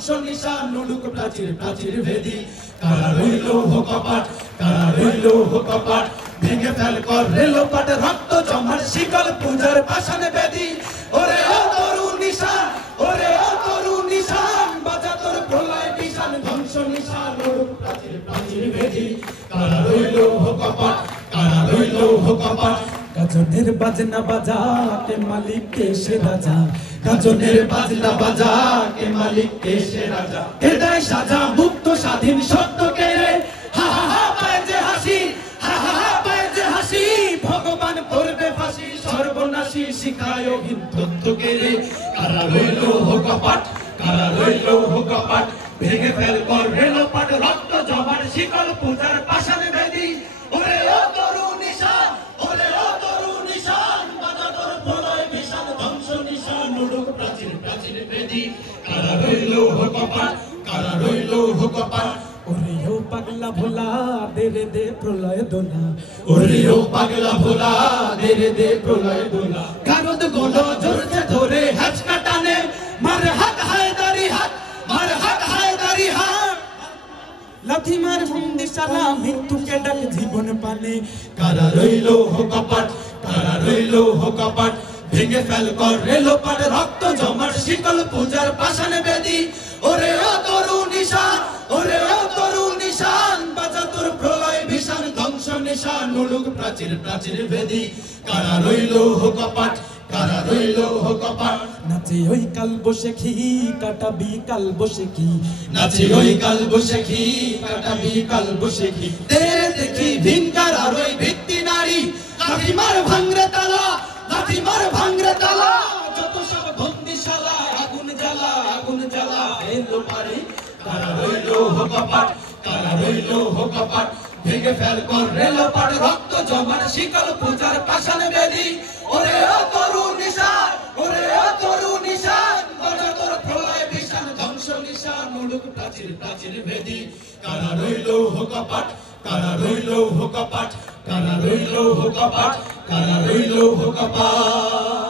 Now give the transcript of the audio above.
ধ্বংস নিশান নুড়ুক প্রাচীর প্রাচীর ভেদি কারা রইল কপাট কারা রইল কপাট ভেঙে ফেল কর রেলোপাট রক্ত জমার শিকল পূজার পাষাণ বেদি ওরে ও তরুণ নিশান ওরে ও তরুণ নিশান বাজা তোর প্রলয় বিশান ধ্বংস নিশান নুড়ুক প্রাচীর প্রাচীর ভেদি কারা রইল কপাট কারা রইল কপাট গাজনের বাজনা বাজা কে মালিক কে সে রাজা গাজনের বাজনা বাজা কে মালিক কে সে রাজা হৃদয় সাজা মুক্ত স্বাধীন সত্য কে রে হা হা হা পায় যে হাসি হা হা হা পায় যে হাসি ভগবান করবে ফাঁসি সর্বনাশী শিখায় অহিন তত্ত্ব কে রে কারা রইল কপাট কারা রইল কপাট ভেঙে ফেল কর রেলোপাট রক্ত জমার শিকল পূজার পাষাণ বেদি ওরে ও তরুণ নিশান ওরে ও তরুণ নিশান বাজা তোর প্রলয় বিশান ধ্বংস নিশান নুড়ুক প্রাচীর প্রাচীর বেদি কারা রইল কপাট কারা রইল কপাট ওরে ও পাগলা ভোলা দে রে দে প্রলয় দোলা ওরে ও পাগলা ভোলা দে রে দে প্রলয় দোলা গারদ গোলো জোরছে ধরে হাঁচকা টানে মার হাত হায়দারি হাত মার হাত হায়দারি হাত লাথি মার বন্দি শালা মৃত্যুকে ডাক জীবন পানে কারা রইল কপাট কারা রইল কপাট ভেঙে ফেল কর রেলোপাট রক্ত জমার শিকল পূজার পাষাণ বেদি ওরে ও তরুণ নিশান ওরে ও তরুণ নিশান বাজা তোর প্রলয় ভীষণ ধ্বংস নিশান নুড়ুক প্রাচীর প্রাচীর বেদি কারা রইল কপাট কারা রইল কপাট নাচে ওই কাল বসে খি কাটাবি কাল বসে কি নাচে ওই কাল বসে খি কাটাবি কাল বসে কি তেরে দেখি ভিনকার আর ওই ভিত্তি নারী লাঠি মার ভাঙরে তালা লাঠি মার ভাঙরে তালা যত সব বন্দিশালা আগুন জ্বালা এলো পারে কারা রইল কপাট কারা রইল কপাট ভেঙে ফেল কর রেলোপাট রক্ত জমার শিকল পূজার পাষাণ বেদি ওরে ও তরুণ নিশান ওরে ও তরুণ নিশান বাজা তোর প্রলয় বিশান ধ্বংস নিশান নুড়ুক প্রাচীর প্রাচীর ভেদি কারা রইল কপাট কারা রইল কপাট কারা রইল কপাট কারা রইল কপাট